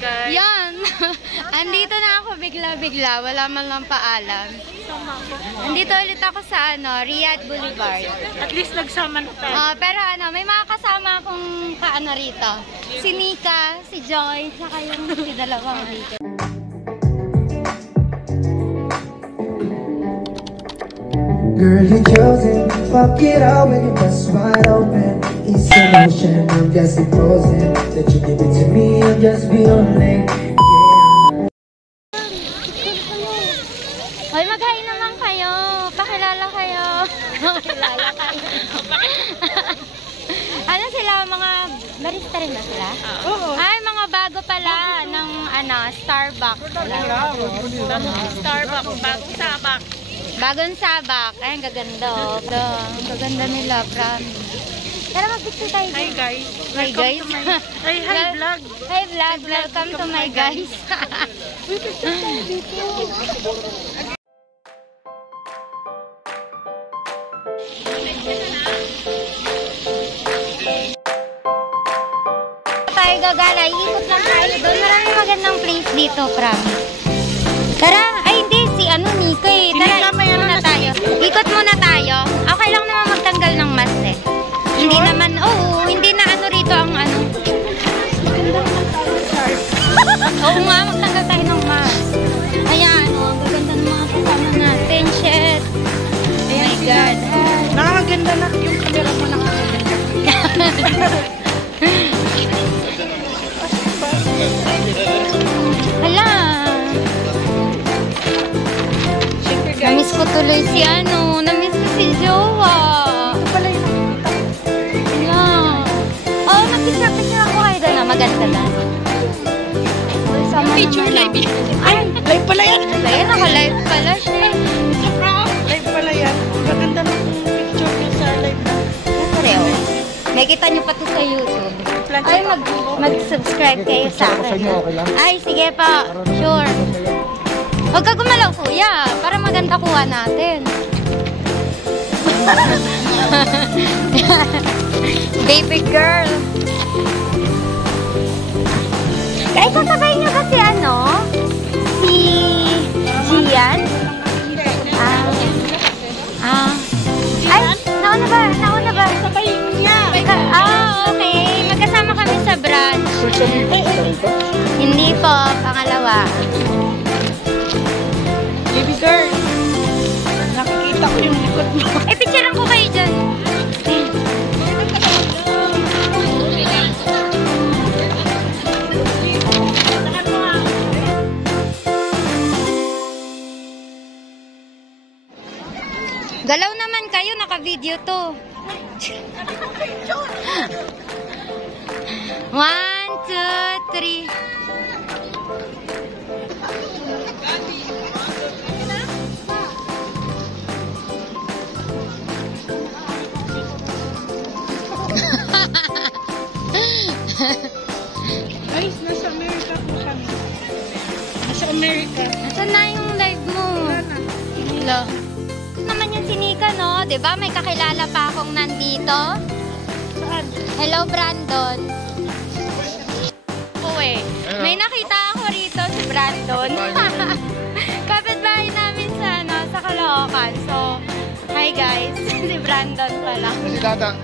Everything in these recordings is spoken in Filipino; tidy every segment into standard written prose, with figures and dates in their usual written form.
guys. Yan. Andito na ako bigla-bigla. Wala man lang paalam. Andito ulit ako sa Riyadh Boulevard. At least nagsama na tayo. Pero may mga kasama akong rito. Si Nika, si Joy, saka yung si dalawang dito. Girl, you're chosen. Fuck it all when you bust wide open. East emotion, I'm just imposing. That you give it to me, I'm just feeling late. Hoy, mag-hi naman kayo. Pakilala kayo. Pakilala kayo. Ano sila? Mga barista rin ba sila? Oo. Ay, mga bago pala ng Starbucks. Starbucks, bagong sabak. Bagong sabak. Ay, ang gaganda. Ang gaganda nila, promise. Tara, mag-picture tayo. Hi guys. Hi guys. Hi vlog. Hi vlog. Welcome to my guys. Uy, picture tayo dito. Tayo gagala. Iikot lang tayo doon. Maraming magandang place dito, promise. Tara. Ay, hindi. Si Nika eh. Tara, muna tayo. Ikot muna tayo. Okay lang naman magtanggal ng mask eh. Hindi naman, hindi na rito ang Oo nga, magtanggal tayo ng mask. Ayan, ang gaganda ng mga kasama natin. Shit. Oh my God. Nakakaganda na yung camera mo, nakakaganda. Hala. Namiss ko tuloy si namiss ko si Jowa. Ito pala yung nakikita. Yeah. Oh, mag-picture ako kayo doon. Maganda na. Picture live. Ay, live pala yan. Ayan, naka-live pala siya. Live pala yan. Maganda na yung picture niya sa live na. Pareho. Nakikita niyo pa to sa YouTube. Ay, mag-subscribe kayo sa akin. Ay, sige pa. Sure. Huwag ka gumalaw, kuya. Para maganda kuha natin. Baby girl. Kaya kasabay niyo ba si si Gian? Ay, nauna ba? Sabayin niya. Okay. Magkasama kami sa branch. Hindi po, pangalawa. Baby girl. Nakikita ko yung likod mo. Picturean ko kayo dyan. Galaw naman kayo, naka-video to. 1, 2, 3. Ay, nasa Amerika po kami. Nasa Amerika. Nasaan na yung live mo? Wala na. Hello. Naman yung si Nika, no? Diba may kakilala pa akong nandito? Saan? Hello, Brandon. May nakita ako rito si Brandon. Kapitbahay namin sa Caloocan. So, hi guys. Si Brandon pala. Si Tata.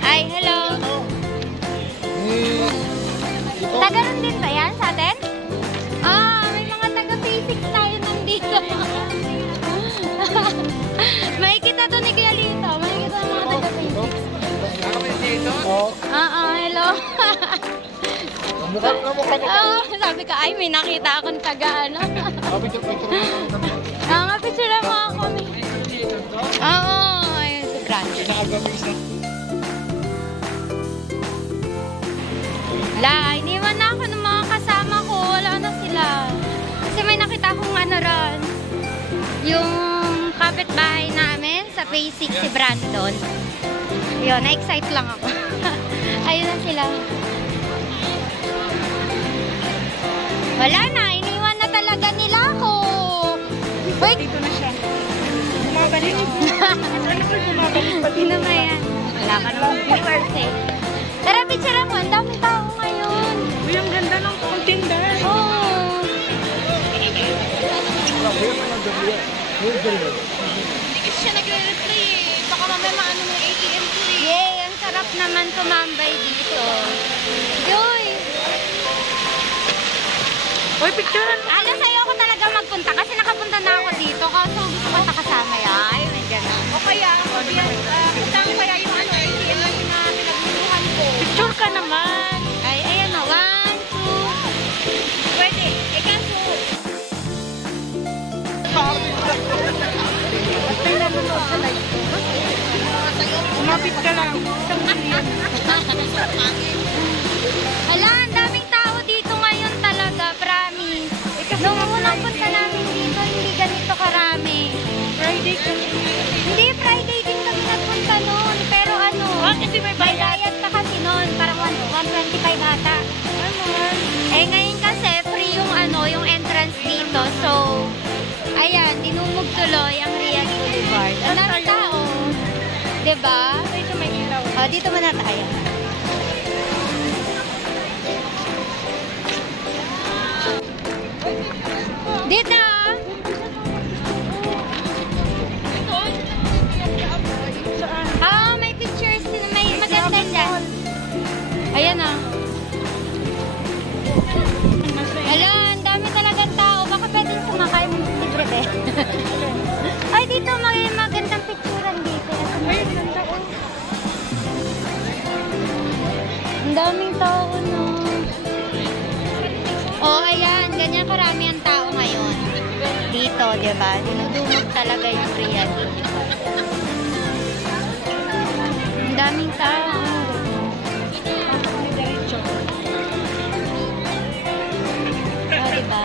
Ay, hello. Taga-ron din ba yan sa atin? May mga taga-physics tayo nandito. Makikita to ni Kuya Lito. Makikita ng mga taga-physics. Hello. Sabi ka, ay, may nakita akong taga-ano. Picture mo ako. Ayun, si Brandon. Iniwan na ako ng mga kasama ko. Wala na sila. Kasi may nakita akong ron. Yung kapitbahay namin sa Phase 6 si Brandon. Yun, na-excite lang ako. Ayun na sila. Wala na, iniwan na talaga nila ako. Wait! Dito na siya. Bumabalik. Ano ko bumabalik pa Sino ba yan? Wala ka naman viewers eh. Tara, picture mo. Ang daming tao ngayon. Uy, ang ganda Hindi kasi siya nagre-reply eh. Baka mamaya maano ng ATM ko eh. Yay! Ang sarap naman tumambay dito. Joy! Uy, picturean mo. Alas ayoko talaga magpunta kasi nakapunta na ako dito. Kaso gusto ko nakasama yan. Ay, may gano'n. O kaya, kasama kaya yung ano, ATM na pinagluluhan ko. Picture ka naman. Ay, ayan na. 1, 2. Pwede. Eh kaso, Basta yung nanonood sa live ko. Umapit ka lang. Isang million. Hala, ang daming tao dito ngayon talaga, promise. Nung unang punta namin dito, hindi ganito karami. Friday kasi. Hindi, Friday din kami nagpunta noon. Pero ano, Kasi may may bayad. bayad ka kasi noon. Parang 125 ata. Eh ngayon kasi, free yung ano, yung entrance dito. So, ayan, dinumog tuloy ang Riyadh Boulevard. Ang daming tao. Diba? Dito may ilaw. Dito muna tayo. Dito! May pictures. May maganda dyan. Ayan ah. Hello, ang dami talagang tao. Baka pwedeng sumakay mo libre be. Ay, dito may magandang picturean dito. Ay, ganda ko. Ang daming tao, no? Oh, ayan. Ganyan karami ang tao ngayon. Dito, di ba? Dinudumog talaga yung Riyadh. Ang daming tao. Oh, di ba?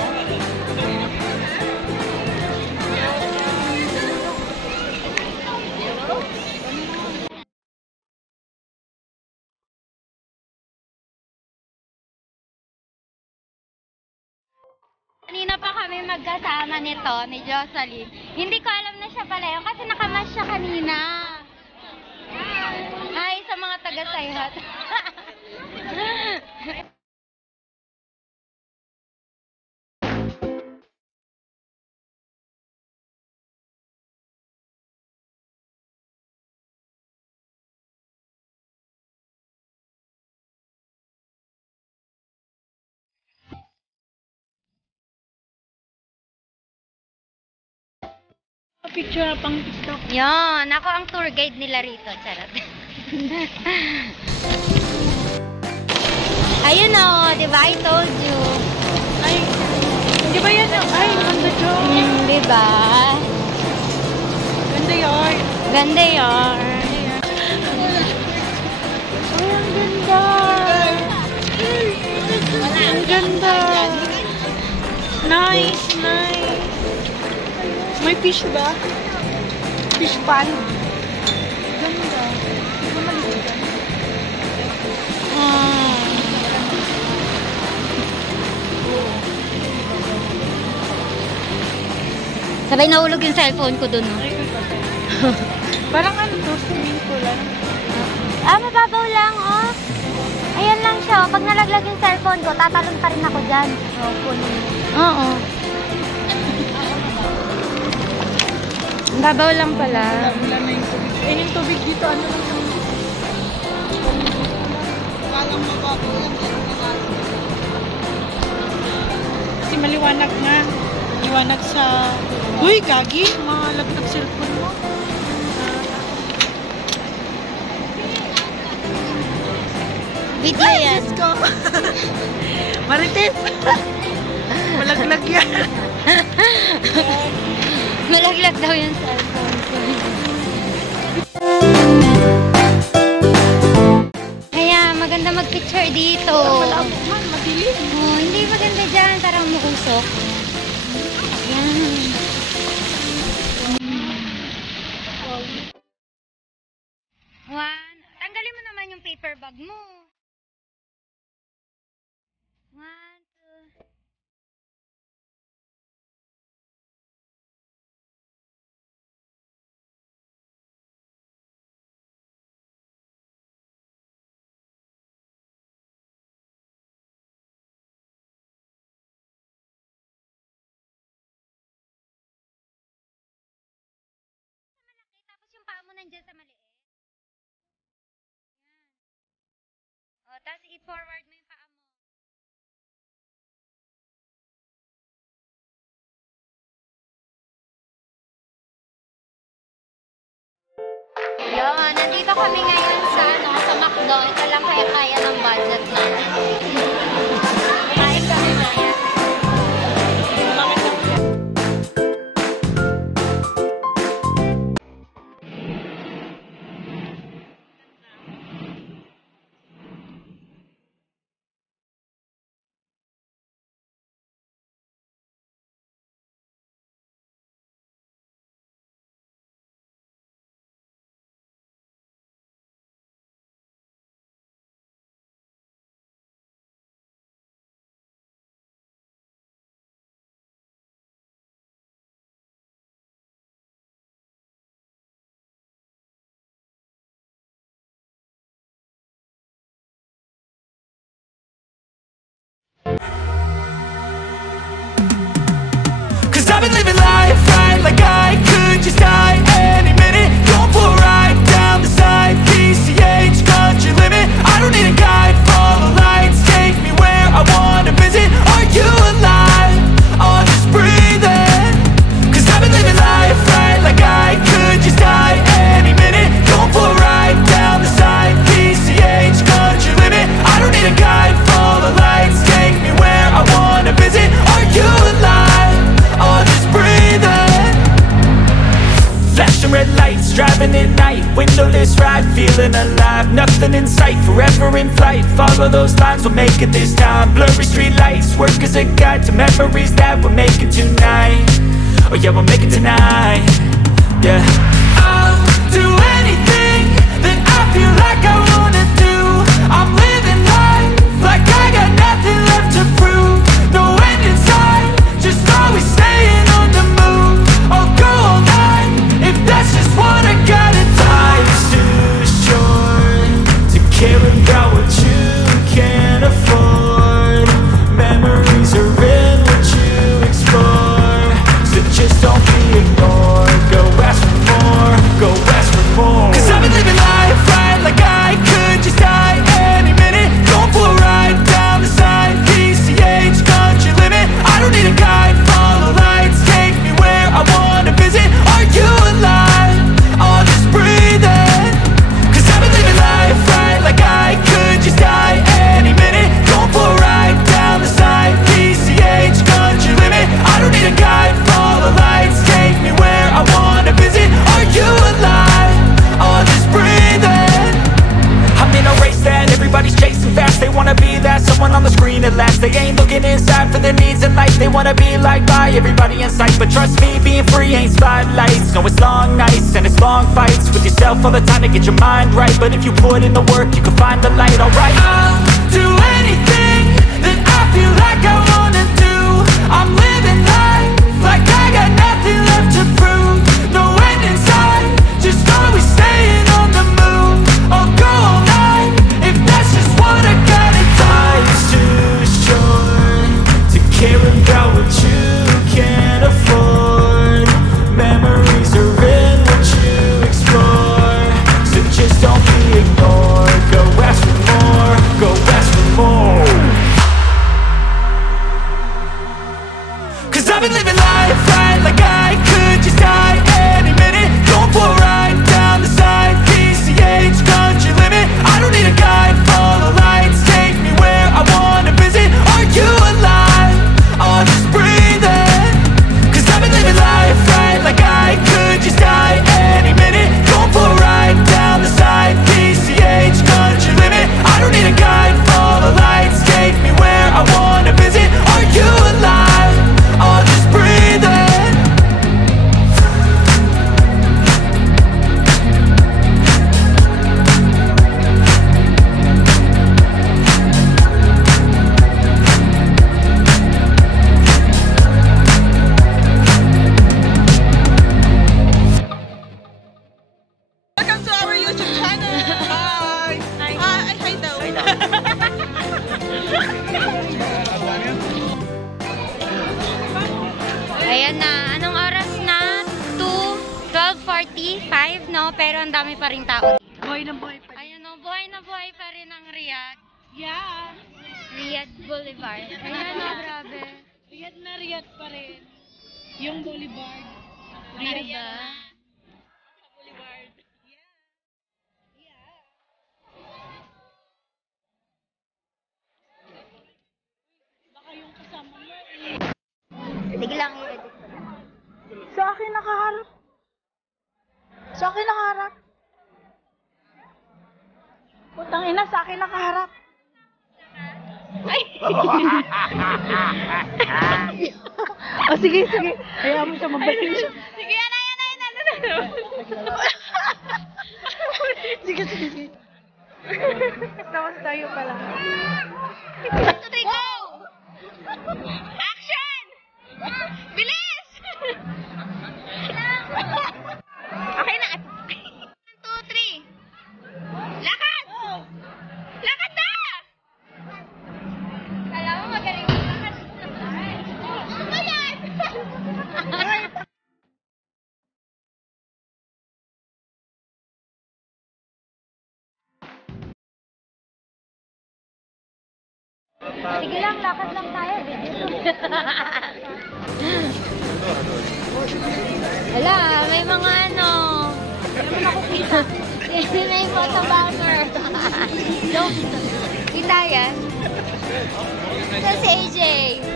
Kanina pa kami magkasama nito, ni Jocelyn. Hindi ko alam na siya pala yun kasi nakamas siya kanina. Hi sa mga taga-Sayhat. Picture na pang TikTok. Yan, ako ang tour guide nila rito. Charot. Ayun o, di ba? I told you. Ay, di ba yan? Ay, ganda dyan. Di ba? Ganda yun. Ganda yun. Ay, ang ganda. Ang ganda. Nice, nice. May fish ba? Fish pan. Ganda. Di ba maliit yan? Sabay nahulog yung cellphone ko dun. No? Parang ano to, swimming pool lang. Mababaw lang, oh. Ayan lang siya. Pag nalaglag yung cellphone ko, tatalon pa rin ako dyan. Oo. Ang babaw lang pala. Wala na yung tubig. Eh, yung tubig dito, ano lang yung... Walang mababaw lang. Kasi maliwanag nga. Maliwanag sa... Uy, gagi! Malaglag cellphone mo. Video yan. Let's go! Marites! Malaglag yan. Malaglag daw yung cellphone ko. Kaya maganda mag-picture dito. Malabo man, madilim. Oh, hindi maganda dyan. Parang muusok. Yan. One. Tanggalin mo naman yung paper bag mo. 1, 2. naman dyan sa maliit. Yan. O, tapos i-forward mo yung paa mo. Yan, nandito kami ngayon sa McDo. Ito lang kaya-kaya ng budget natin. Kain kami maya. Cause I've been living life right like I could just die any minute. Going for a ride down the side, PCH country limit. I don't need a guide, follow lights, take me where I wanna visit. Are you alive? Or just breathing? Cause I've been living life right like I could just die any minute. Going for a ride down the side, PCH country limit. I don't need a guide, follow lights, take me where I wanna visit. Are you alive? Or just breathing? Flashing red lights, driving at night, windowless ride, feeling alive. Nothing in sight, forever in flight. Follow those lines, we'll make it this time. Blurry street lights, work as a guide to memories that we're making tonight. Oh yeah, we'll make it tonight. Yeah, I'll do anything that I feel like I wanna do. I'm living life like I got nothing left to prove. No end in sight, just always staying on the move. I'll go all night if that's just what I gotta do. Life's too short to care about what you can't afford. Memories are in what you explore, so just don't be ignored. Go ask for more, go ask for more. Cause I've been living life right like I could just die any minute. Going for a ride down the side, PCH country limit. I don't need a guide, follow lights, take me where I wanna visit. Are you alive? Or just breathing? Cause I've been living life right like I could just die any minute. Going for a ride down the side, PCH country limit. I don't need a guide, follow lights, take me where I wanna visit. Are you alive? Or just breathing? I'm in a race that everybody's chasing fast. They wanna be that someone on the screen at last. They ain't looking inside for their needs in life. They wanna be liked by everybody in sight. But trust me, being free ain't spotlights. No, it's long nights and it's long fights with yourself all the time to get your mind right. But if you put in the work, you can find the light, alright. I'll do anything that I feel like I wanna do. I'm living life like I got nothing left to prove. No end in sight, just always staying on the move. I'll go all night if that's just what I gotta do. Life's too short to care about what you can't afford. Memories are in what you explore, so just don't be ignored. Go ask for more, go pero ang dami pa rin tao. Buhay na buhay pa. Ayun o, buhay na buhay pa rin ang Riyadh. Yeah. Riyadh Boulevard. Ayun o, grabe. Riyadh na Riyadh pa rin. Yung Boulevard. Riyadh ba? Boulevard. Baka yung kasama mo. Sige lang, i-edit. Sa akin nakaharap. Sa akin nakaharap. Putang ina, sa akin nakaharap. Ay! Oh, sige, sige. Hayaan mo siya mabalik siya. Sige, yan. Sige, sige, sige. Tapos tayo pala. Tutoy, go! Action! Bilis! Okay na. 1, 2, 3. Lakad! Lakad na! Kala mo magaling ang lakas. Ano ba yan? Sige lang, lakad lang tayo. Hala, may mga ano. May photo banner. Kita yan? Ito si AJ.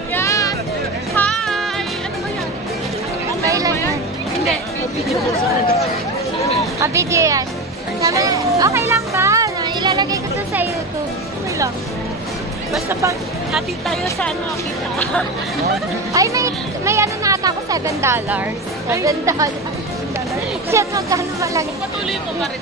Yan! Hi! Ano ba yan? Kailan yan? Hindi. Kabidyo yan. Sabi, okay lang ba? Ilalagay ko to sa YouTube. Okay lang. Basta pag hati tayo sa ano, kita. Ay, may ano na ata ako, $7. $7. Shit, magkano malaki. Patuloy mo pa rin.